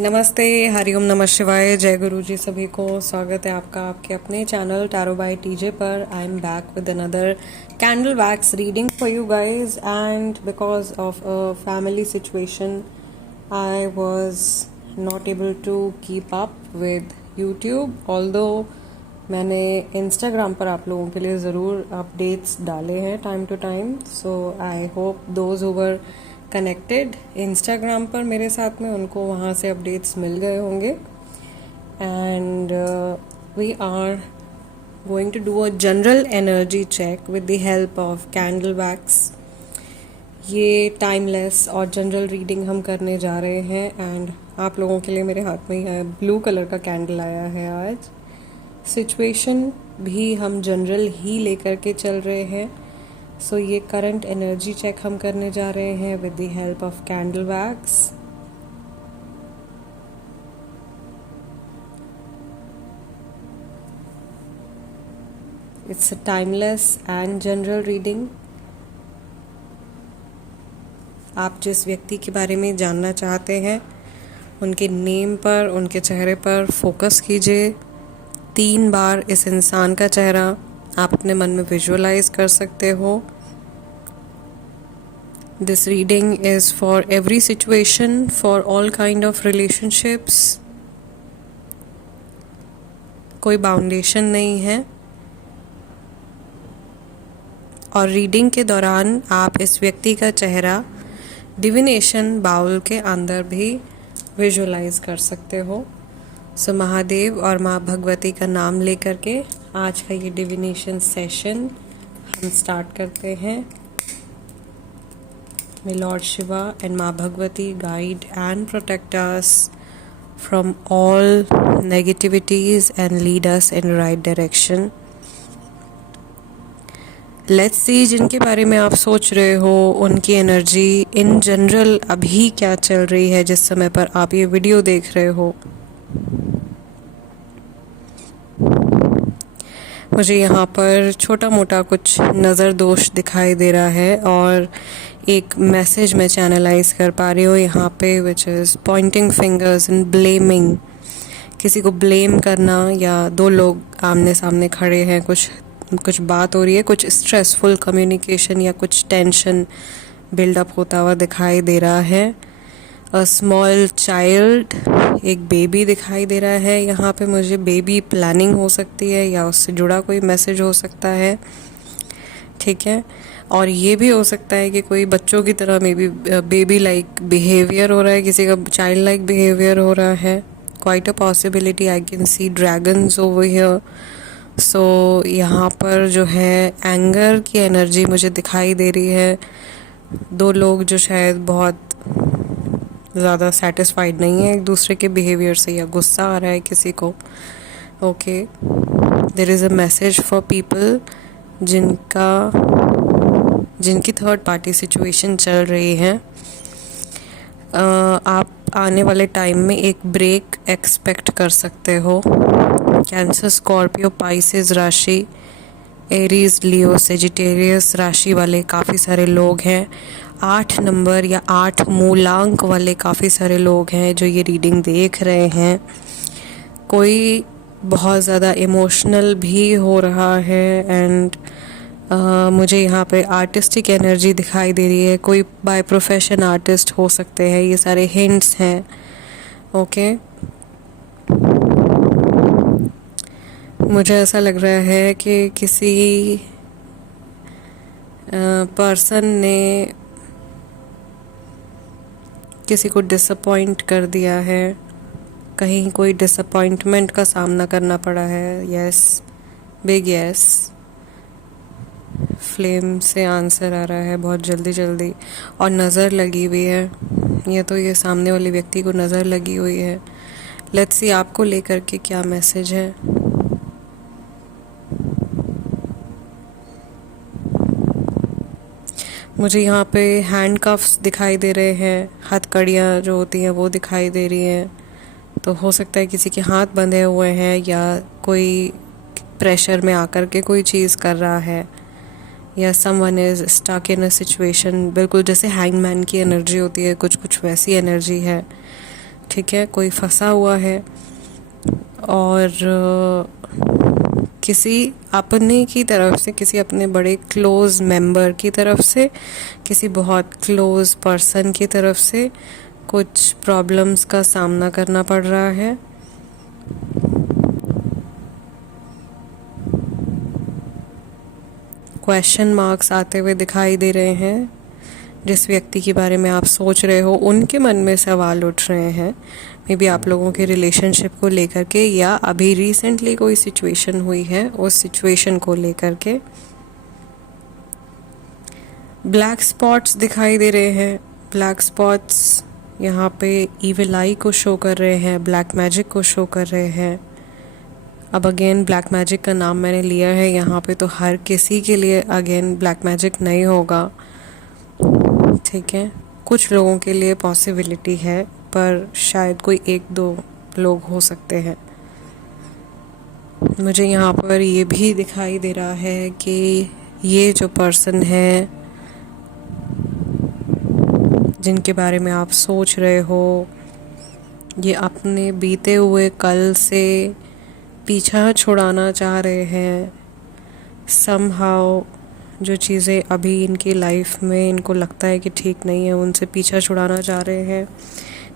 नमस्ते, हरिओम नमः शिवाय, जय गुरु जी सभी को। स्वागत है आपका आपके अपने चैनल टैरो बाय टीजे पर। I am back with another candle wax reading for you guys and because of a family situation I was not able to keep up with YouTube. Although मैंने Instagram पर आप लोगों के लिए ज़रूर updates डाले हैं time to time, so I hope those over connected Instagram पर मेरे साथ में उनको वहाँ से अपडेट्स मिल गए होंगे। And we are going to do a general energy check with the help of candle wax. ये टाइमलेस और जनरल रीडिंग हम करने जा रहे हैं एंड आप लोगों के लिए मेरे हाथ में ब्लू कलर का कैंडल आया है आज। सिचुएशन भी हम जनरल ही लेकर के चल रहे हैं। सो ये करंट एनर्जी चेक हम करने जा रहे हैं with the help of candle wax. It's a timeless and general reading. आप जिस व्यक्ति के बारे में जानना चाहते हैं उनके नेम पर, उनके चेहरे पर फोकस कीजिए। 3 बार इस इंसान का चेहरा आप अपने मन में विजुअलाइज कर सकते हो। This reading is for every situation, for all kind of relationships. कोई बाउंडेशन नहीं है और रीडिंग के दौरान आप इस व्यक्ति का चेहरा डिविनेशन बाउल के अंदर भी विजुअलाइज कर सकते हो। सो महादेव और माँ भगवती का नाम लेकर के आज का ये डिविनेशन सेशन हम स्टार्ट करते हैं। May Lord Shiva and Ma Bhagavati guide and protect us from all negativities and lead us in the right direction. Let's see जिनके बारे में आप सोच रहे हो उनकी एनर्जी इन जनरल अभी क्या चल रही है जिस समय पर आप ये वीडियो देख रहे हो। मुझे यहाँ पर छोटा मोटा कुछ नज़र दोष दिखाई दे रहा है और एक मैसेज मैं चैनलाइज कर पा रही हूँ यहाँ पे, which is Poynting fingers and blaming. किसी को ब्लेम करना या 2 लोग आमने सामने खड़े हैं, कुछ बात हो रही है, कुछ स्ट्रेसफुल कम्युनिकेशन या कुछ टेंशन बिल्डअप होता हुआ दिखाई दे रहा है। अ स्मॉल चाइल्ड, एक बेबी दिखाई दे रहा है यहाँ पे मुझे। बेबी प्लानिंग हो सकती है या उससे जुड़ा कोई मैसेज हो सकता है, ठीक है। और ये भी हो सकता है कि कोई बच्चों की तरह may be baby like behaviour हो रहा है, किसी का चाइल्ड लाइक बिहेवियर हो रहा है। Quite a possibility, I can see dragons over here. So यहाँ पर जो है एंगर की एनर्जी मुझे दिखाई दे रही है। 2 लोग जो शायद बहुत ज़्यादा सेटिस्फाइड नहीं है एक दूसरे के बिहेवियर से या गुस्सा आ रहा है किसी को। Okay, there is a message for people जिनकी थर्ड पार्टी सिचुएशन चल रही है। आप आने वाले टाइम में एक ब्रेक एक्सपेक्ट कर सकते हो। कैंसर, स्कॉर्पियो, पाइसेस राशि, एरीज, लियो, सेजिटेरियस राशि वाले काफ़ी सारे लोग हैं। 8 नंबर या 8 मूलांक वाले काफ़ी सारे लोग हैं जो ये रीडिंग देख रहे हैं। कोई बहुत ज़्यादा इमोशनल भी हो रहा है एंड मुझे यहाँ पे आर्टिस्टिक एनर्जी दिखाई दे रही है। कोई बाय प्रोफेशन आर्टिस्ट हो सकते हैं, ये सारे हिंट्स हैं। ओके, मुझे ऐसा लग रहा है कि किसी पर्सन ने किसी को डिसअपॉइंट कर दिया है, कहीं कोई डिसअपॉइंटमेंट का सामना करना पड़ा है। Yes, big yes. फ्लेम से आंसर आ रहा है बहुत जल्दी जल्दी और नज़र लगी हुई है। ये सामने वाले व्यक्ति को नज़र लगी हुई है। लेट्स सी आपको लेकर के क्या मैसेज है। मुझे यहाँ पे हैंड कफ्स दिखाई दे रहे हैं, हथकड़ियाँ जो होती हैं वो दिखाई दे रही हैं। तो हो सकता है किसी के हाथ बंधे हुए हैं या कोई प्रेशर में आकर के कोई चीज़ कर रहा है या someone is stuck in a situation. बिल्कुल जैसे हैंगमैन की एनर्जी होती है, कुछ वैसी एनर्जी है। ठीक है, कोई फंसा हुआ है और किसी अपने की तरफ से, किसी अपने बड़े क्लोज़ मेंबर की तरफ से, किसी बहुत क्लोज़ पर्सन की तरफ से कुछ प्रॉब्लम्स का सामना करना पड़ रहा है। क्वेश्चन मार्क्स आते हुए दिखाई दे रहे हैं। जिस व्यक्ति के बारे में आप सोच रहे हो उनके मन में सवाल उठ रहे हैं, मे बी आप लोगों के रिलेशनशिप को लेकर के, या अभी रिसेंटली कोई सिचुएशन हुई है उस सिचुएशन को लेकर के। ब्लैक स्पॉट्स दिखाई दे रहे हैं। ब्लैक स्पॉट्स यहाँ पे इविल आई को शो कर रहे हैं, ब्लैक मैजिक को शो कर रहे हैं। अब अगेन ब्लैक मैजिक का नाम मैंने लिया है यहाँ पे, तो हर किसी के लिए अगेन ब्लैक मैजिक नहीं होगा, ठीक है। कुछ लोगों के लिए पॉसिबिलिटी है, पर शायद कोई एक दो लोग हो सकते हैं। मुझे यहाँ पर ये भी दिखाई दे रहा है कि ये जो पर्सन है जिनके बारे में आप सोच रहे हो, ये अपने बीते हुए कल से पीछा छुड़ाना चाह रहे हैं। समहाउ जो चीज़ें अभी इनकी लाइफ में इनको लगता है कि ठीक नहीं है, उनसे पीछा छुड़ाना चाह रहे हैं।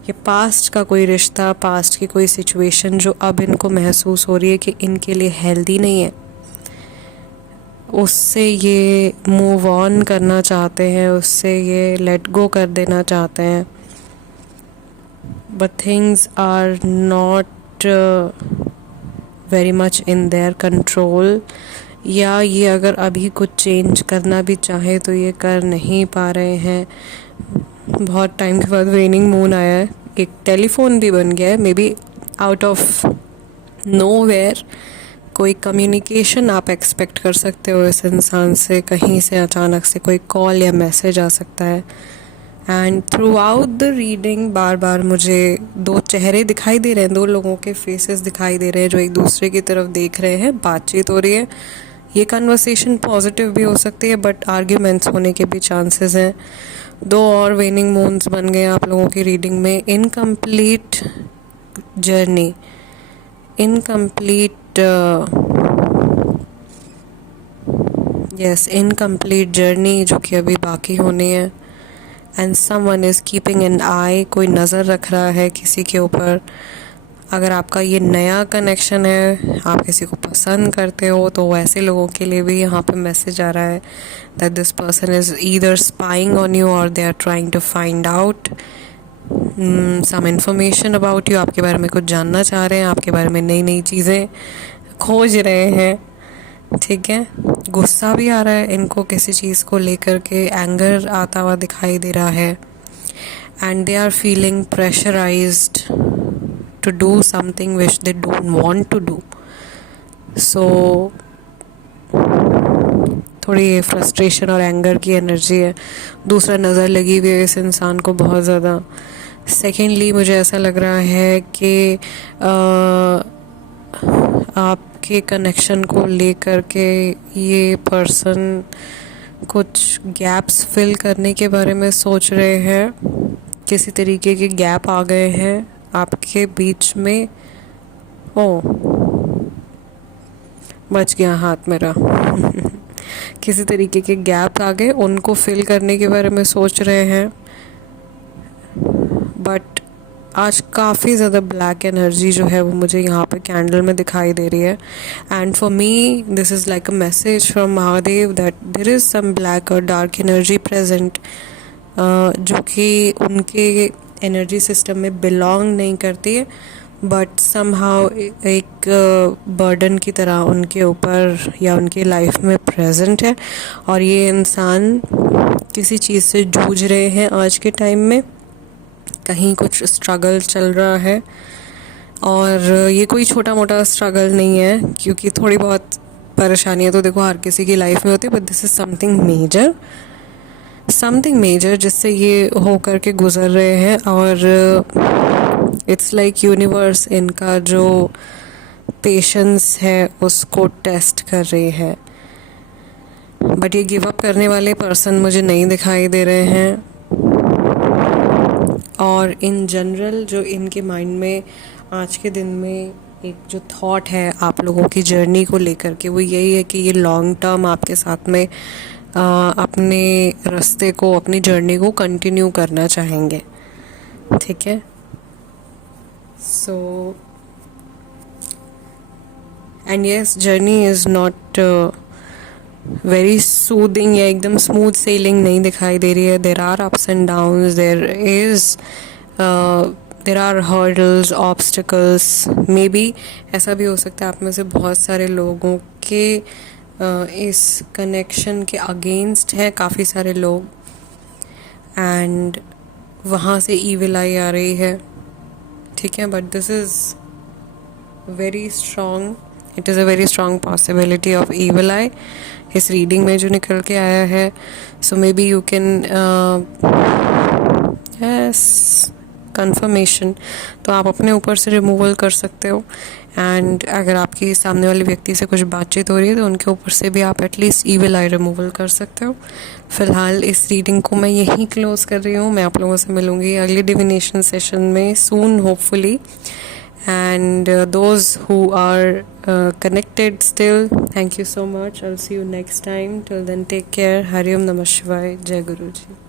ये पास्ट का कोई रिश्ता, पास्ट की कोई सिचुएशन जो अब इनको महसूस हो रही है कि इनके लिए हेल्दी नहीं है, उससे ये मूव ऑन करना चाहते हैं, उससे ये लेट गो कर देना चाहते हैं। But things are not very much in their control, या ये अगर अभी कुछ चेंज करना भी चाहे तो ये कर नहीं पा रहे हैं। बहुत टाइम के बाद रेनिंग मून आया है, एक टेलीफोन भी बन गया है, may be out of nowhere कोई कम्युनिकेशन आप एक्सपेक्ट कर सकते हो इस इंसान से, कहीं से अचानक से कोई कॉल या मैसेज आ सकता है। And throughout the reading बार बार मुझे दो चेहरे दिखाई दे रहे हैं, दो लोगों के फेसेस दिखाई दे रहे हैं जो एक दूसरे की तरफ देख रहे हैं, बातचीत हो रही है। ये कन्वर्सेशन पॉजिटिव भी हो सकती है, बट आर्ग्यूमेंट्स होने के भी चांसेस हैं। दो और वेनिंग मून्स बन गए आप लोगों की रीडिंग में। Incomplete journey, incomplete incomplete journey जो कि अभी बाकी होनी है। And someone is keeping an eye, कोई नज़र रख रहा है किसी के ऊपर। अगर आपका ये नया कनेक्शन है, आप किसी को पसंद करते हो, तो वैसे लोगों के लिए भी यहाँ पे मैसेज आ रहा है that this person is either spying on you और they are trying to find out some information about you. आपके बारे में कुछ जानना चाह रहे हैं, आपके बारे में नई नई चीज़ें खोज रहे हैं, ठीक है। गुस्सा भी आ रहा है इनको किसी चीज़ को लेकर के, एंगर आता हुआ दिखाई दे रहा है। And they are feeling pressurised to do something which they don't want to do. So थोड़ी फ्रस्ट्रेशन और एंगर की एनर्जी है। दूसरा, नज़र लगी हुई है इस इंसान को बहुत ज़्यादा। सेकेंडली, मुझे ऐसा लग रहा है कि आपके कनेक्शन को लेकर के ये पर्सन कुछ गैप्स फिल करने के बारे में सोच रहे हैं। किसी तरीके के गैप आ गए हैं आपके बीच में। ओ, बच गया हाथ मेरा किसी तरीके के गैप आ गए, उनको फिल करने के बारे में सोच रहे हैं। बट आज काफ़ी ज़्यादा ब्लैक एनर्जी जो है वो मुझे यहाँ पे कैंडल में दिखाई दे रही है। And for me this is like a message from Mahadev that there is some black और डार्क एनर्जी प्रेजेंट, जो कि उनके एनर्जी सिस्टम में बिलोंग नहीं करती है, बट समहाउ एक बर्डन की तरह उनके ऊपर या उनकी लाइफ में प्रेजेंट है। और ये इंसान किसी चीज़ से जूझ रहे हैं आज के टाइम में, कहीं कुछ स्ट्रगल चल रहा है। और ये कोई छोटा मोटा स्ट्रगल नहीं है, क्योंकि थोड़ी बहुत परेशानियाँ तो देखो हर किसी की लाइफ में होती है, but this is something major जिससे ये हो कर के गुजर रहे हैं। और इट्स लाइक यूनिवर्स इनका जो पेशेंस है उसको टेस्ट कर रही है। बट ये गिव अप करने वाले पर्सन मुझे नहीं दिखाई दे रहे हैं। और इन जनरल जो इनके माइंड में आज के दिन में एक जो थॉट है आप लोगों की जर्नी को लेकर के, वो यही है कि ये लॉन्ग टर्म आपके साथ में अपने रास्ते को, अपनी जर्नी को कंटिन्यू करना चाहेंगे, ठीक है। So and yes, journey is not very soothing या एकदम स्मूथ सेलिंग नहीं दिखाई दे रही है। There are ups and downs, there are hurdles, obstacles. Maybe ऐसा भी हो सकता है आप में से बहुत सारे लोगों के इस कनेक्शन के अगेंस्ट हैं काफ़ी सारे लोग, एंड वहाँ से ईविल आई आ रही है, ठीक है। But this is very strong, it is a very strong possibility of evil eye इस रीडिंग में जो निकल के आया है। So maybe you can yes confirmation, तो आप अपने ऊपर से रिमूवल कर सकते हो। एंड अगर आपकी सामने वाले व्यक्ति से कुछ बातचीत हो रही है तो उनके ऊपर से भी आप एटलीस्ट ईविल आई रिमूवल कर सकते हो। फ़िलहाल इस रीडिंग को मैं यहीं क्लोज़ कर रही हूँ। मैं आप लोगों से मिलूँगी अगली डिविनेशन सेशन में सून hopefully. And those who are connected still, thank you so much. I'll see you next time. Till then, take care. Hari Om Namah Shivaya. Jai Guruji.